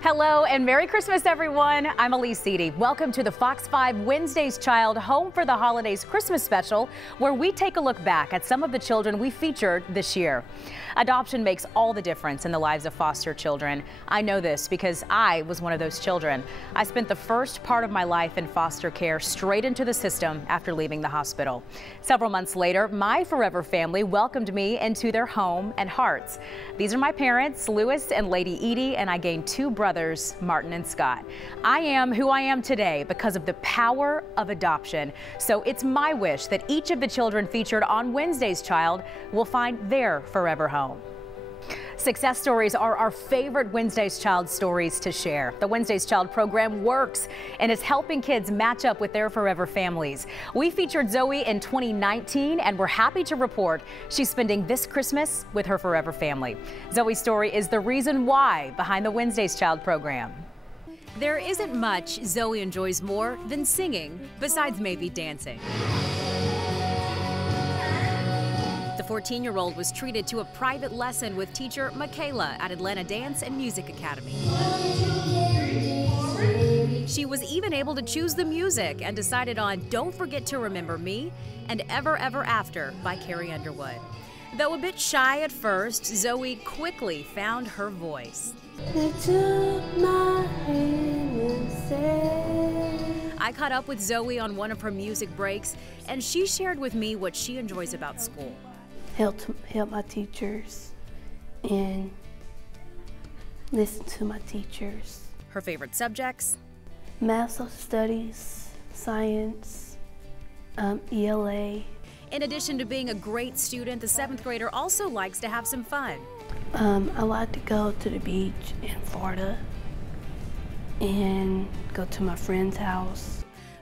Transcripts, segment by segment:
Hello and Merry Christmas, everyone. I'm Elise Seedy. Welcome to the Fox 5 Wednesday's Child Home for the Holidays Christmas special, where we take a look back at some of the children we featured this year. Adoption makes all the difference in the lives of foster children. I know this because I was one of those children. I spent the first part of my life in foster care straight into the system after leaving the hospital. Several months later, my forever family welcomed me into their home and hearts. These are my parents, Louis and Lady Edie, and I gained two brothers, Martin and Scott. I am who I am today because of the power of adoption. So it's my wish that each of the children featured on Wednesday's Child will find their forever home. Success stories are our favorite Wednesday's Child stories to share. The Wednesday's Child program works and is helping kids match up with their forever families. We featured Zoe in 2019 and we're happy to report she's spending this Christmas with her forever family. Zoe's story is the reason why behind the Wednesday's Child program. There isn't much Zoe enjoys more than singing, besides maybe dancing. The 14-year-old was treated to a private lesson with teacher Michaela at Atlanta Dance and Music Academy. She was even able to choose the music and decided on Don't Forget to Remember Me and Ever Ever After by Carrie Underwood. Though a bit shy at first, Zoe quickly found her voice. I caught up with Zoe on one of her music breaks, and she shared with me what she enjoys about school. Help my teachers and listen to my teachers. Her favorite subjects? Math, social studies, science, ELA. In addition to being a great student, the 7th grader also likes to have some fun. I like to go to the beach in Florida and go to my friend's house.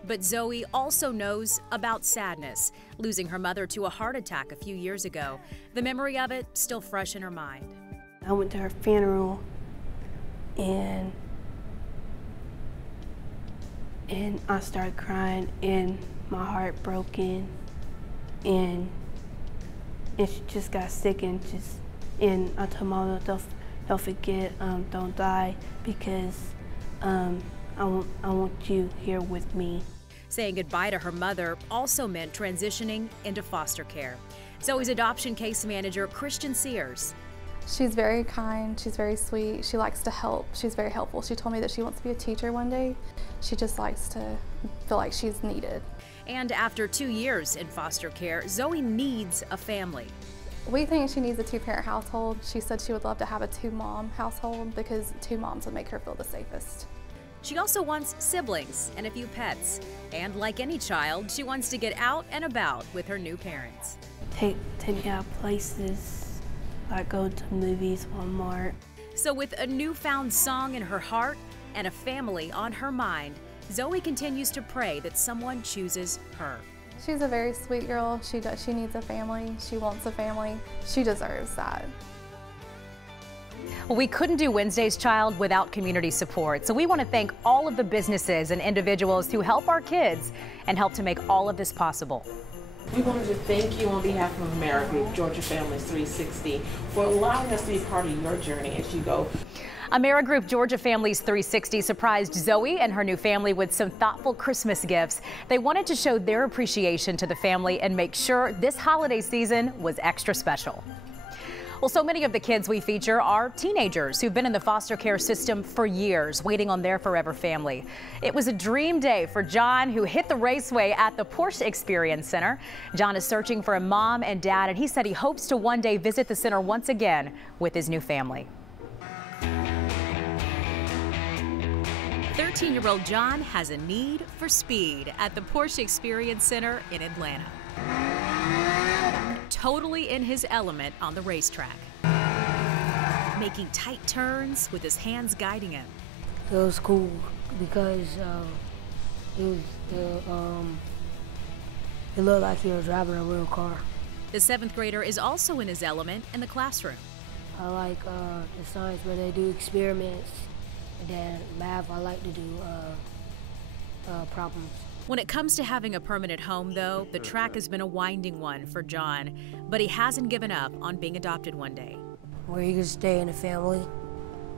But Zoe also knows about sadness, losing her mother to a heart attack a few years ago. The memory of it still fresh in her mind. I went to her funeral and I started crying and my heart broken and she just got sick and I told Mom don't forget, don't die because I want you here with me. Saying goodbye to her mother also meant transitioning into foster care. Zoe's adoption case manager, Christian Sears. She's very kind, she's very sweet, she likes to help, she's very helpful. She told me that she wants to be a teacher one day. She just likes to feel like she's needed. And after 2 years in foster care, Zoe needs a family. We think she needs a 2-parent household. She said she would love to have a 2-mom household because 2 moms would make her feel the safest. She also wants siblings and a few pets. And like any child, she wants to get out and about with her new parents. Take me out places, like go to movies, Walmart. So with a newfound song in her heart and a family on her mind, Zoe continues to pray that someone chooses her. She's a very sweet girl. She needs a family. She wants a family. She deserves that. We couldn't do Wednesday's Child without community support, so we want to thank all of the businesses and individuals who help our kids and help to make all of this possible. We wanted to thank you on behalf of AmeriGroup, Georgia Families 360, for allowing us to be part of your journey as you go. AmeriGroup Georgia Families 360 surprised Zoe and her new family with some thoughtful Christmas gifts. They wanted to show their appreciation to the family and make sure this holiday season was extra special. Well, so many of the kids we feature are teenagers who've been in the foster care system for years, waiting on their forever family. It was a dream day for John, who hit the raceway at the Porsche Experience Center. John is searching for a mom and dad, and he said he hopes to one day visit the center once again with his new family. 13-year-old John has a need for speed at the Porsche Experience Center in Atlanta. Totally in his element on the racetrack, making tight turns with his hands guiding him. It was cool because it looked like he was driving a real car. The 7th grader is also in his element in the classroom. I like the science where they do experiments, and then math I like to do problems. When it comes to having a permanent home, though, the track has been a winding one for John, but he hasn't given up on being adopted one day. Where you can stay in a family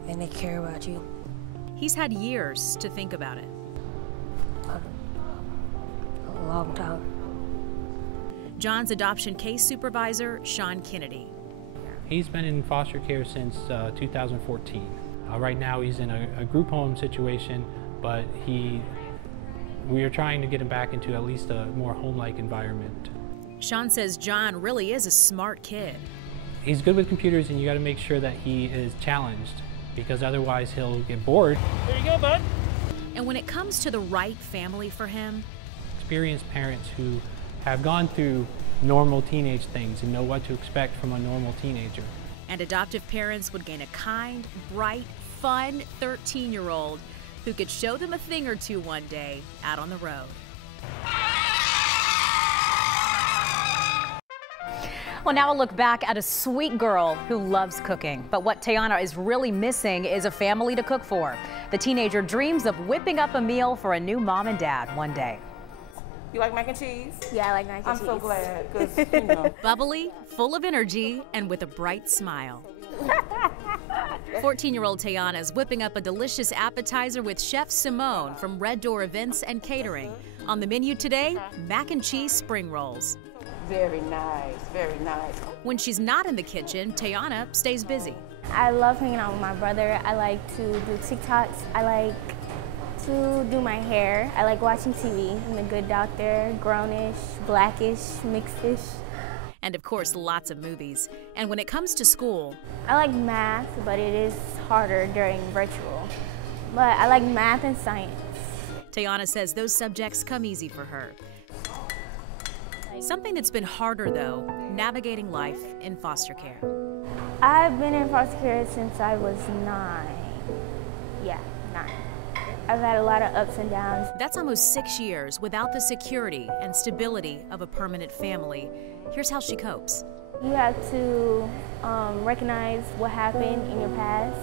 and they care about you. he's had years to think about it. A long time. John's adoption case supervisor, Sean Kennedy. He's been in foster care since 2014. Right now he's in a group home situation, but we are trying to get him back into at least a more home-like environment. Sean says John really is a smart kid. He's good with computers, and you got to make sure that he is challenged, because otherwise he'll get bored. There you go, bud. And when it comes to the right family for him, Experienced parents who have gone through normal teenage things and know what to expect from a normal teenager. and adoptive parents would gain a kind, bright, fun 13-year-old who could show them a thing or two one day out on the road. Well, now a look back at a sweet girl who loves cooking. But what Tayana is really missing is a family to cook for. The teenager dreams of whipping up a meal for a new mom and dad one day. You like mac and cheese? Yeah, I like mac and I'm cheese. so glad, because, you know. Bubbly, full of energy, and with a bright smile. 14-year-old Tayana is whipping up a delicious appetizer with Chef Simone from Red Door Events and Catering. On the menu today, mac and cheese spring rolls. Very nice, very nice. When she's not in the kitchen, Tayana stays busy. I love hanging out with my brother. I like to do TikToks. I like to do my hair. I like watching TV. I'm the Good Doctor, Grownish, Blackish, Mixedish. And of course, lots of movies. And when it comes to school, I like math, but it is harder during virtual. But I like math and science. Tayana says those subjects come easy for her. Something that's been harder, though, navigating life in foster care. I've been in foster care since I was 9. Yeah, 9. I've had a lot of ups and downs. That's almost 6 years without the security and stability of a permanent family. Here's how she copes. You have to recognize what happened in your past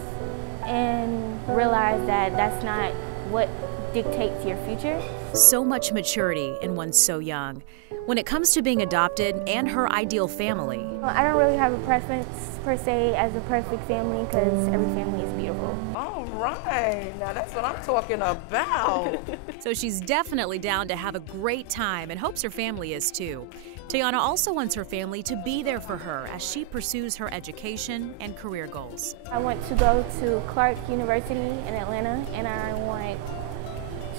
and realize that that's not what dictates your future. So much maturity in one so young. When it comes to being adopted and her ideal family, I don't really have a preference per se as a perfect family because every family is beautiful. All right, now that's what I'm talking about. so she's definitely down to have a great time and hopes her family is too. Tayana also wants her family to be there for her as she pursues her education and career goals. I want to go to Clark University in Atlanta, and I want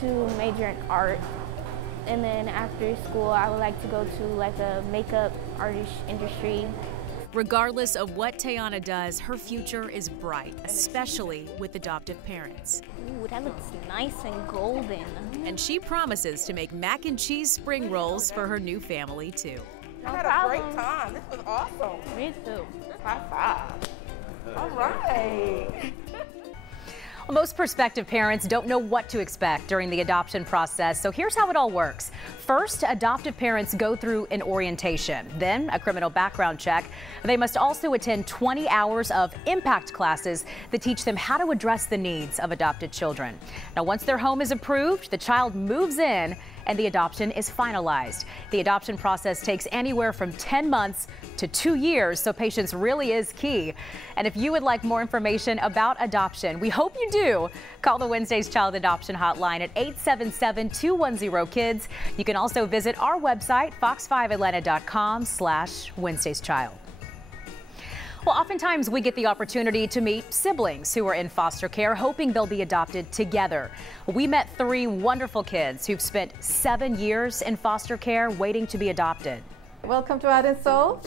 to major in art. And then after school, I would like to go to like a makeup artist industry. Regardless of what Tayana does, her future is bright, especially with adoptive parents. Ooh, that looks nice and golden. And she promises to make mac and cheese spring rolls for her new family, too. I had a great time. This was awesome. Me too. High five. All right. Well, most prospective parents don't know what to expect during the adoption process, so here's how it all works. First, adoptive parents go through an orientation, then a criminal background check. They must also attend 20 hours of impact classes that teach them how to address the needs of adopted children. Now, once their home is approved, the child moves in and the adoption is finalized. The adoption process takes anywhere from 10 months to 2 years, so patience really is key. And if you would like more information about adoption, we hope you do. Call the Wednesday's Child Adoption Hotline at 877-210-KIDS. You can also visit our website, fox5atlanta.com/WednesdaysChild. Well, oftentimes we get the opportunity to meet siblings who are in foster care, hoping they'll be adopted together. We met 3 wonderful kids who've spent 7 years in foster care waiting to be adopted. Welcome to Art and Soul.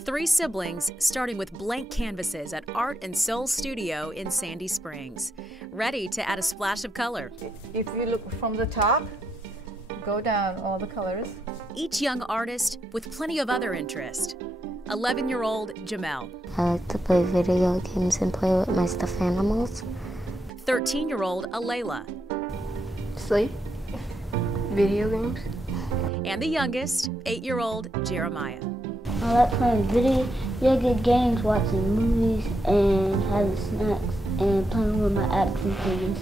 3 siblings, starting with blank canvases at Art and Soul Studio in Sandy Springs, ready to add a splash of color. If you look from the top, go down all the colors. Each young artist with plenty of other interest. 11-year-old Jamel. I like to play video games and play with my stuffed animals. 13-year-old Alayla. Sleep, video games. And the youngest, 8-year-old Jeremiah. I like playing video games, watching movies, and having snacks, and playing with my action figures.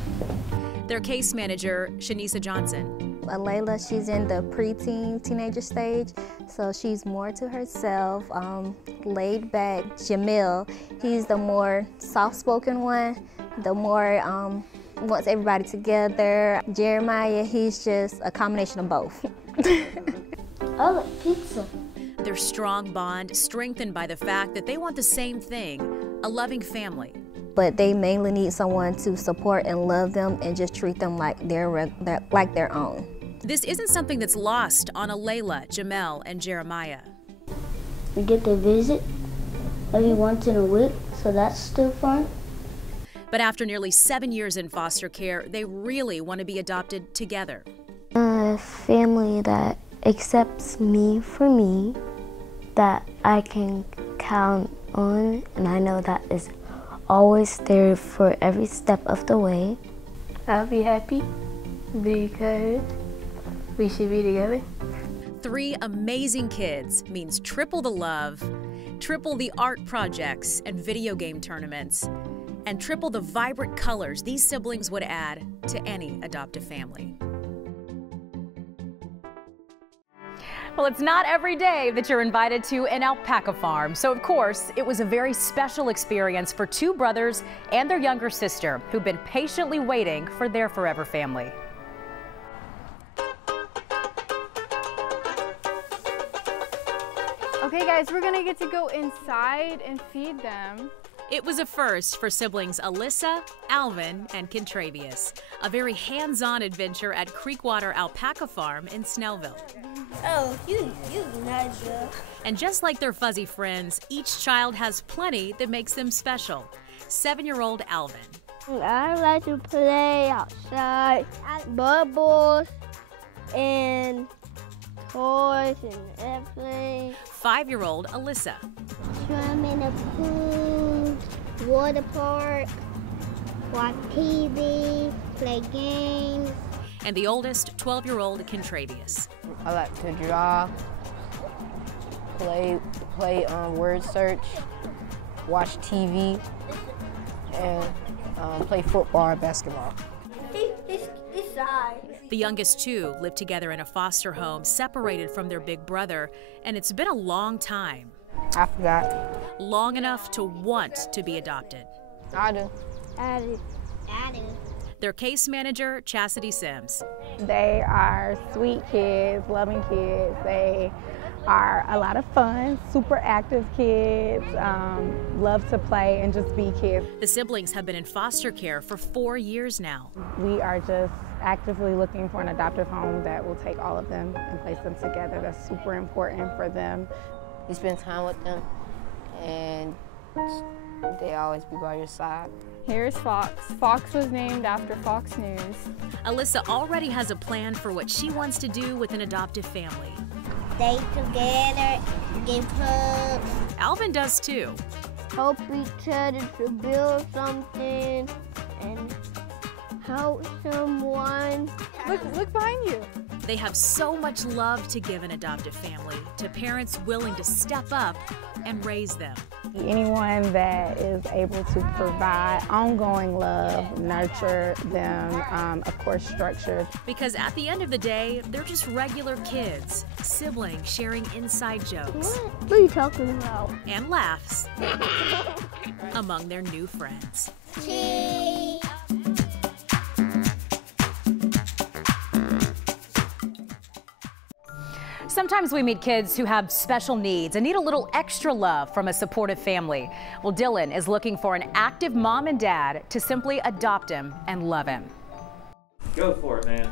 Their case manager, Shanisa Johnson. Layla, she's in the preteen teenager stage, so she's more to herself, laid back. Jamil, he's the more soft-spoken one, the more wants everybody together. Jeremiah, he's just a combination of both. I like pizza. Their strong bond strengthened by the fact that they want the same thing, a loving family. But they mainly need someone to support and love them and just treat them like their own. This isn't something that's lost on Alayla, Jamel, and Jeremiah. We get to visit every once in a week, so that's still fun. But after nearly 7 years in foster care, they really want to be adopted together. A family that accepts me for me, that I can count on, and I know that is always there for every step of the way. I'll be happy because we should be together. 3 amazing kids means triple the love, triple the art projects and video game tournaments, and triple the vibrant colors these siblings would add to any adoptive family. Well, it's not every day that you're invited to an alpaca farm, so of course, it was a very special experience for 2 brothers and their younger sister who've been patiently waiting for their forever family. Okay guys, we're gonna get to go inside and feed them. It was a first for siblings Alyssa, Alvin, and Contravius. A very hands-on adventure at Creekwater Alpaca Farm in Snellville. Oh, you Nadia. And just like their fuzzy friends, each child has plenty that makes them special. 7-year-old Alvin. I like to play outside, bubbles, and toys and airplanes. 5-year-old Alyssa. Swim in the pool, water park, watch TV, play games. And the oldest, 12-year-old Contravius. I like to draw, play word search, watch TV, and play football and basketball. The youngest 2 live together in a foster home, separated from their big brother, and it's been a long time. I forgot. Long enough to want to be adopted. I do. I do. Their case manager, Chastity Sims. They are sweet kids, loving kids. They are a lot of fun, super active kids, love to play and just be kids. The siblings have been in foster care for 4 years now. We are just actively looking for an adoptive home that will take all of them and place them together. That's super important for them. You spend time with them and they always be by your side. Here's Fox. Fox was named after Fox News. Alyssa already has a plan for what she wants to do with an adoptive family. Stay together, give hugs. Alvin does too. Help each other to build something and help someone. Look behind you. They have so much love to give an adoptive family to parents willing to step up and raise them. Anyone that is able to provide ongoing love, nurture them, of course structure. Because at the end of the day, they're just regular kids, siblings sharing inside jokes. What are you talking about? And laughs among their new friends. Cheese. Sometimes we meet kids who have special needs and need a little extra love from a supportive family. Well, Dylan is looking for an active mom and dad to simply adopt him and love him. Go for it, man.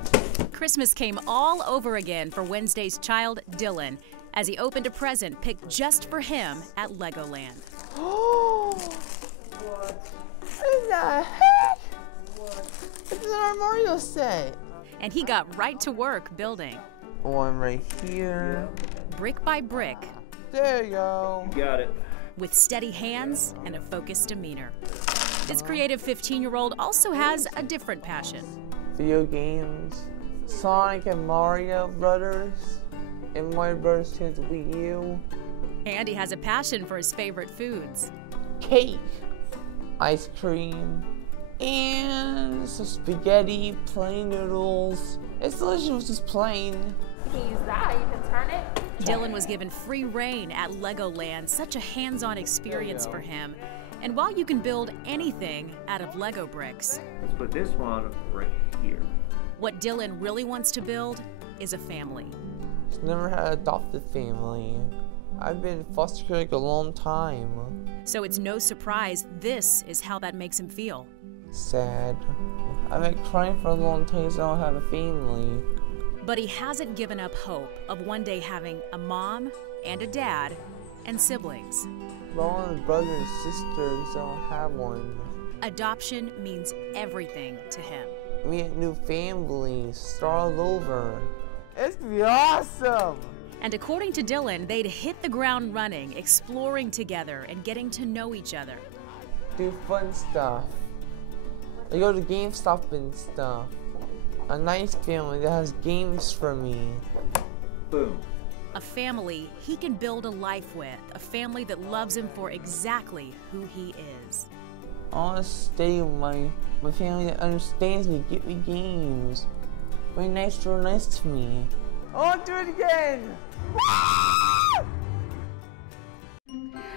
Christmas came all over again for Wednesday's child, Dylan, as he opened a present picked just for him at Legoland. Oh! What in the heck? It's our Mario set. And he got right to work building. One right here. Brick by brick. There you go. You got it. With steady hands and a focused demeanor. This creative 15-year-old also has a different passion. Video games, Sonic and Mario Brothers, and Mario Brothers 2 the Wii U. And he has a passion for his favorite foods. Cake, ice cream, and some spaghetti, plain noodles. It's delicious with just plain. You can use that, you can turn it. Dylan was given free reign at Legoland, such a hands-on experience for him. And while you can build anything out of Lego bricks, Let's put this one right here. what Dylan really wants to build is a family. He's never had an adopted family. I've been in foster care like a long time. So it's no surprise this is how that makes him feel. Sad. I've been crying for a long time because I don't have a family. But he hasn't given up hope of one day having a mom and a dad and siblings. All my brothers and sisters don't have one. Adoption means everything to him. Meet a new family, start all over. It's gonna be awesome! And according to Dylan, they'd hit the ground running, exploring together and getting to know each other. Do fun stuff. I go to GameStop and stuff. A nice family that has games for me. Boom. A family he can build a life with, a family that loves him for exactly who he is. I want to stay with my family that understands me, get me games. Very nice, real nice to me. I want to do it again!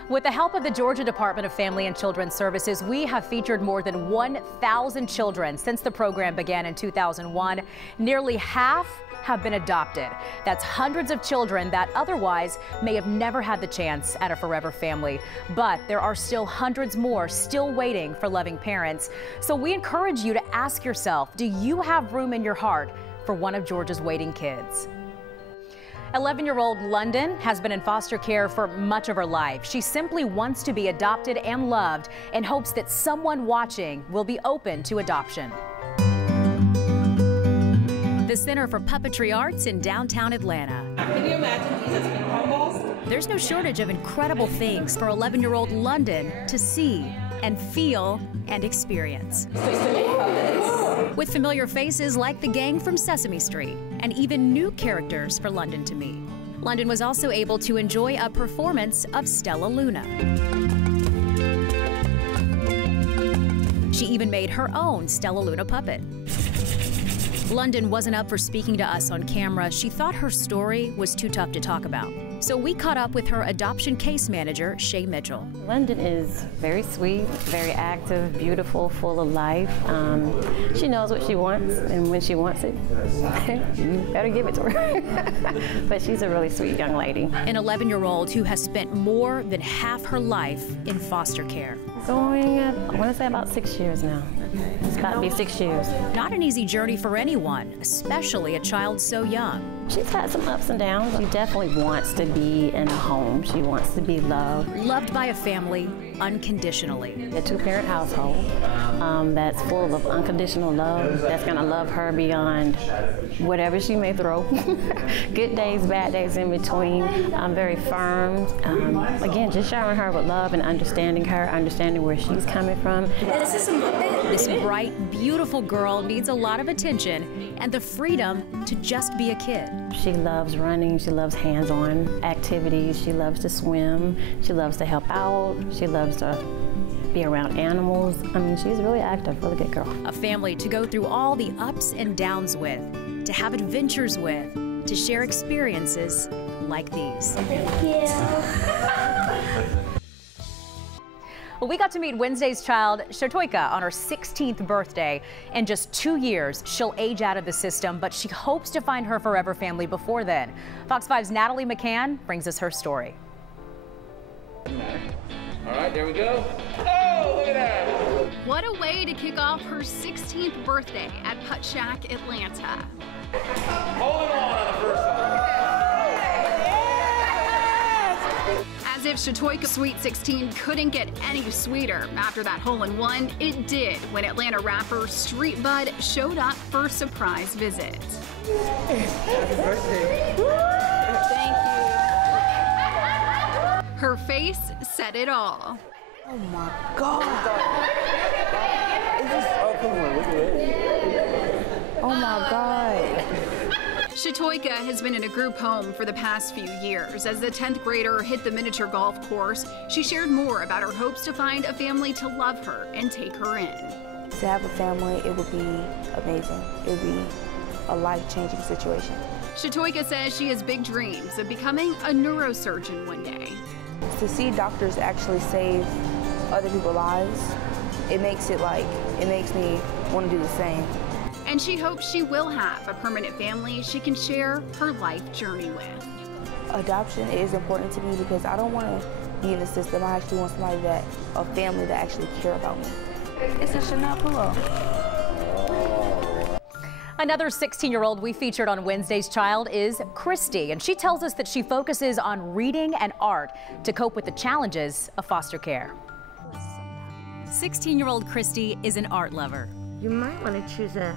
With the help of the Georgia Department of Family and Children's Services, we have featured more than 1,000 children since the program began in 2001. Nearly half have been adopted. That's hundreds of children that otherwise may have never had the chance at a forever family. But there are still hundreds more still waiting for loving parents. So we encourage you to ask yourself, do you have room in your heart for one of Georgia's waiting kids? 11-year-old London has been in foster care for much of her life. She simply wants to be adopted and loved and hopes that someone watching will be open to adoption. The Center for Puppetry Arts in downtown Atlanta. Can you imagine these as ping pong balls? There's no shortage of incredible things for 11-year-old London to see and feel and experience. With familiar faces like the gang from Sesame Street and even new characters for London to meet. London was also able to enjoy a performance of Stella Luna. She even made her own Stella Luna puppet. London wasn't up for speaking to us on camera. She thought her story was too tough to talk about. So we caught up with her adoption case manager, Shay Mitchell. London is very sweet, very active, beautiful, full of life. She knows what she wants, and when she wants it, you better give it to her. But she's a really sweet young lady. An 11-year-old who has spent more than half her life in foster care. Going, I want to say about 6 years now. It's about to be 6 years. Not an easy journey for anyone, especially a child so young. She's had some ups and downs. She definitely wants to be in a home. She wants to be loved. Loved by a family unconditionally. A two-parent household that's full of unconditional love, that's going to love her beyond whatever she may throw. Good days, bad days in between. Very firm. Again, just showering her with love and understanding her, understanding where she's coming from. This bright, beautiful girl needs a lot of attention and the freedom to just be a kid. She loves running, she loves hands-on activities, she loves to swim, she loves to help out, she loves to be around animals. I mean, she's really active, really good girl. A family to go through all the ups and downs with, to have adventures with, to share experiences like these. Thank you. Well, we got to meet Wednesday's child, Chatoyka, on her 16th birthday. In just 2 years, she'll age out of the system, but she hopes to find her forever family before then. Fox 5's Natalie McCann brings us her story. All right, there we go. Oh, look at that. What a way to kick off her 16th birthday at Putt Shack, Atlanta. Holding on the first one. As if Chatoyka's Sweet 16 couldn't get any sweeter after that hole-in-one, it did when Atlanta rapper Street Bud showed up for a surprise visit. Happy birthday. Thank you. Her face said it all. Oh my God. Oh, come on, look at it. Oh my God. Chatoyka has been in a group home for the past few years. As the 10th grader hit the miniature golf course, she shared more about her hopes to find a family to love her and take her in. To have a family, it would be amazing. It would be a life-changing situation. Chatoyka says she has big dreams of becoming a neurosurgeon one day. To see doctors actually save other people's lives, it makes me want to do the same. And she hopes she will have a permanent family she can share her life journey with. Adoption is important to me because I don't want to be in the system. I actually want a family that actually care about me. It's a Chanel pillow. Another 16-year-old we featured on Wednesday's Child is Christy, and she tells us that she focuses on reading and art to cope with the challenges of foster care. 16-year-old Christy is an art lover. You might want to choose a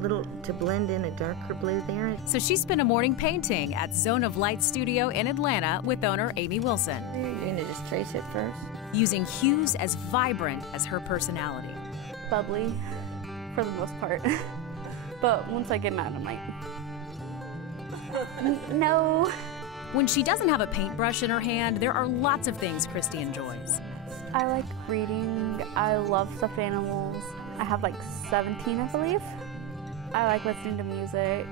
little to blend in a darker blue there. So she spent a morning painting at Zone of Light Studio in Atlanta with owner Amy Wilson. You're gonna just trace it first. Using hues as vibrant as her personality. Bubbly, for the most part. But once I get mad, I'm like, no. When she doesn't have a paintbrush in her hand, there are lots of things Christy enjoys. I like reading. I love stuffed animals. I have like 17, I believe. I like listening to music.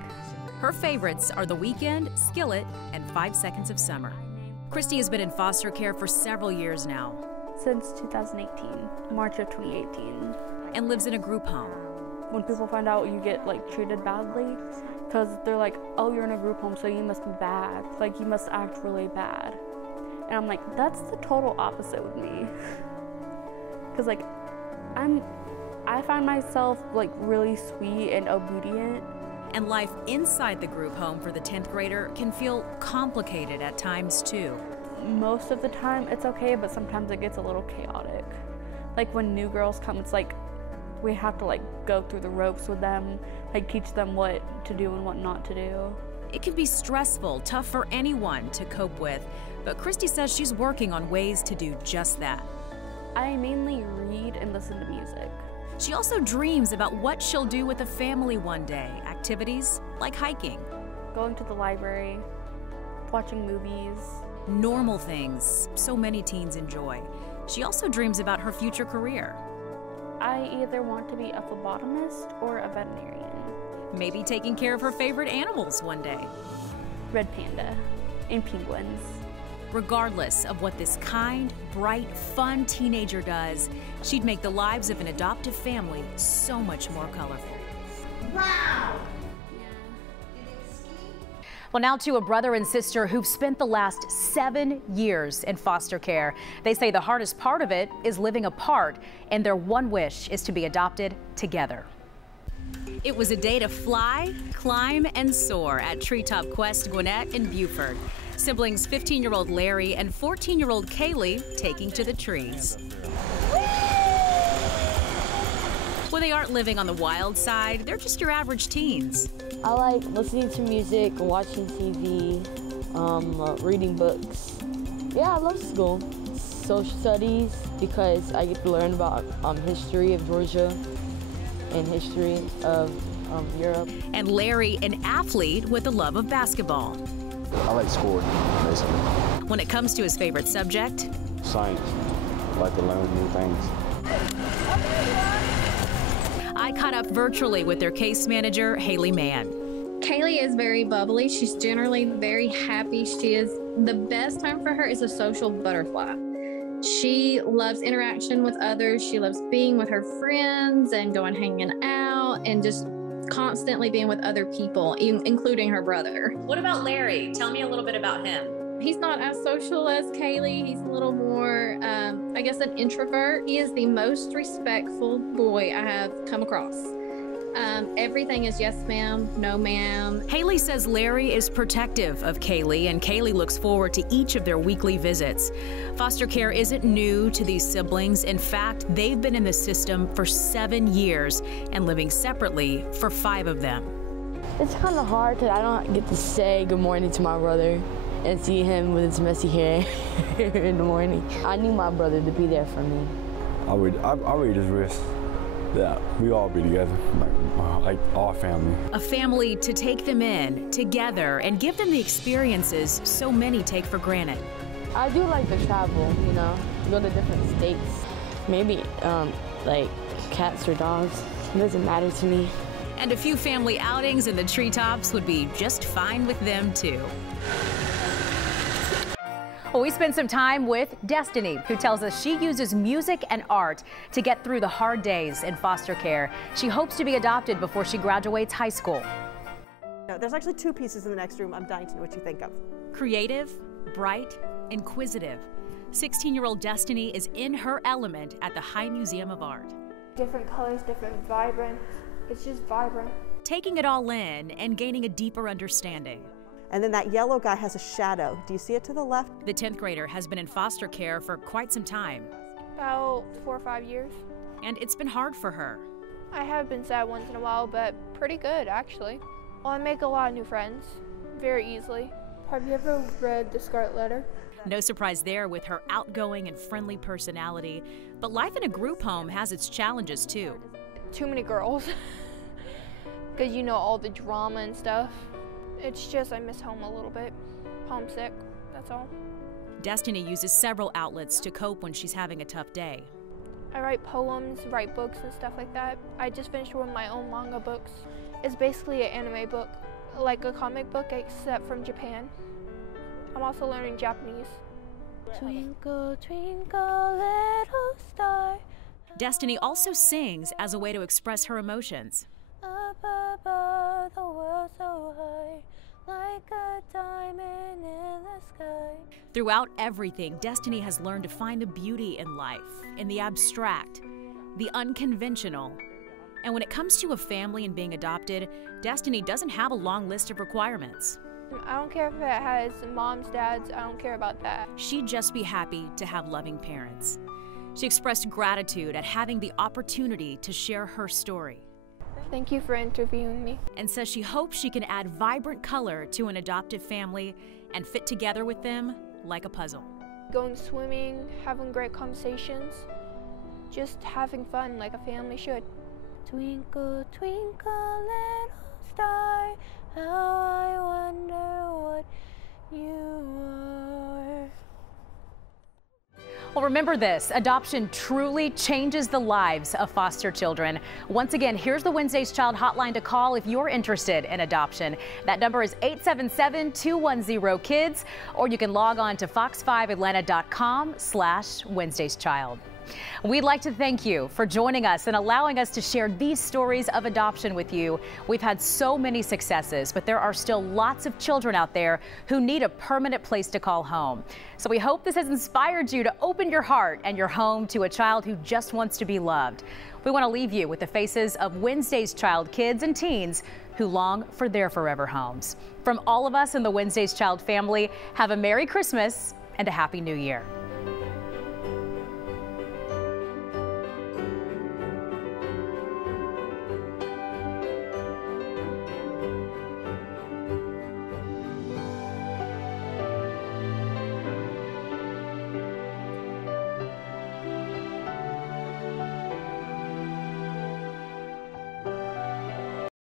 Her favorites are The Weeknd, Skillet, and 5 Seconds of Summer. Christy has been in foster care for several years now. Since 2018, March of 2018. And lives in a group home. When people find out you get like treated badly, because they're like, oh, you're in a group home, so you must be bad. Like, you must act really bad. And I'm like, that's the total opposite with me. Because like, I find myself like really sweet and obedient. And life inside the group home for the 10th grader can feel complicated at times too. Most of the time it's okay, but sometimes it gets a little chaotic. Like when new girls come, it's like we have to like go through the ropes with them, like teach them what to do and what not to do. It can be stressful, tough for anyone to cope with, but Christy says she's working on ways to do just that. I mainly read and listen to music. She also dreams about what she'll do with a family one day, activities like hiking. Going to the library, watching movies. Normal things so many teens enjoy. She also dreams about her future career. I either want to be a phlebotomist or a veterinarian. Maybe taking care of her favorite animals one day. Red panda and penguins. Regardless of what this kind, bright, fun teenager does, she'd make the lives of an adoptive family so much more colorful. Wow! Well, now to a brother and sister who've spent the last 7 years in foster care. They say the hardest part of it is living apart, and their one wish is to be adopted together. It was a day to fly, climb, and soar at Treetop Quest Gwinnett in Beaufort. Siblings 15-year-old Larry and 14-year-old Kaylee taking to the trees. Well, they aren't living on the wild side. They're just your average teens. I like listening to music, watching TV, reading books. Yeah, I love school. Social studies, because I get to learn about history of Georgia and history of Europe. And Larry, an athlete with a love of basketball. I like school, basically. When it comes to his favorite subject, science. I like to learn new things. I caught up virtually with their case manager, Haley Mann. Kaylee is very bubbly. She's generally very happy. The best time for her is a social butterfly. She loves interaction with others. She loves being with her friends and going hanging out and just constantly being with other people, including her brother. What about Larry? Tell me a little bit about him. He's not as social as Kaylee. He's a little more, I guess, an introvert. He is the most respectful boy I have come across. Everything is yes, ma'am, no, ma'am. Haley says Larry is protective of Kaylee, and Kaylee looks forward to each of their weekly visits. Foster care isn't new to these siblings. In fact, they've been in the system for 7 years and living separately for 5 of them. It's kind of hard because I don't get to say good morning to my brother and see him with his messy hair in the morning. I need my brother to be there for me. I would just wish that we all be together, like our family. A family to take them in together and give them the experiences so many take for granted. I do like to travel, you know, go to different states. Maybe like cats or dogs. It doesn't matter to me. And a few family outings in the treetops would be just fine with them too. Well, we spent some time with Destiny, who tells us she uses music and art to get through the hard days in foster care. She hopes to be adopted before she graduates high school. There's actually two pieces in the next room. I'm dying to know what you think of. Creative, bright, inquisitive. 16-year-old Destiny is in her element at the High Museum of Art. Different colors, different vibrant. It's just vibrant. Taking it all in and gaining a deeper understanding. And then that yellow guy has a shadow. Do you see it to the left? The 10th grader has been in foster care for quite some time. About 4 or 5 years. And it's been hard for her. I have been sad once in a while, but pretty good, actually. Well, I make a lot of new friends, very easily. Have you ever read The Scarlet Letter? No surprise there with her outgoing and friendly personality. But life in a group home has its challenges, too. Too many girls. Because you know all the drama and stuff. It's just I miss home a little bit. Homesick, that's all. Destiny uses several outlets to cope when she's having a tough day. I write poems, write books and stuff like that. I just finished one of my own manga books. It's basically an anime book, like a comic book except from Japan. I'm also learning Japanese. Twinkle, twinkle, little star. Destiny also sings as a way to express her emotions. Up above the world so high, like a diamond in the sky. Throughout everything, Destiny has learned to find the beauty in life, in the abstract, the unconventional. And when it comes to a family and being adopted, Destiny doesn't have a long list of requirements. I don't care if it has moms, dads, I don't care about that. She'd just be happy to have loving parents. She expressed gratitude at having the opportunity to share her story. Thank you for interviewing me. And says she hopes she can add vibrant color to an adoptive family and fit together with them like a puzzle. Going swimming, having great conversations, just having fun like a family should. Twinkle, twinkle, little star, how I wonder what you are. Well, remember this, adoption truly changes the lives of foster children. Once again, here's the Wednesday's Child hotline to call if you're interested in adoption. That number is 877-210-KIDS, or you can log on to fox5atlanta.com/WednesdaysChild. We'd like to thank you for joining us and allowing us to share these stories of adoption with you. We've had so many successes, but there are still lots of children out there who need a permanent place to call home. So we hope this has inspired you to open your heart and your home to a child who just wants to be loved. We want to leave you with the faces of Wednesday's Child kids and teens who long for their forever homes. From all of us in the Wednesday's Child family, have a Merry Christmas and a Happy New Year.